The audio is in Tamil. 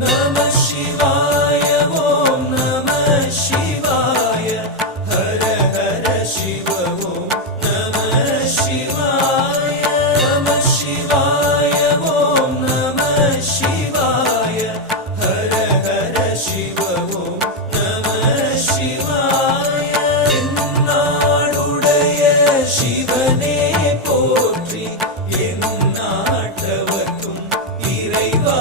Namah Shivaya, Om Namah Shivaya, Hara Hara Shiva, Om Namah Shivaya, Namah Shivaya, Om Namah Shivaya, Hara Hara Shiva, Om Namah Shivaya. என்னாடுடைய சிவனே போற்றி, எந்நாட்டவர்க்கும் இறைவா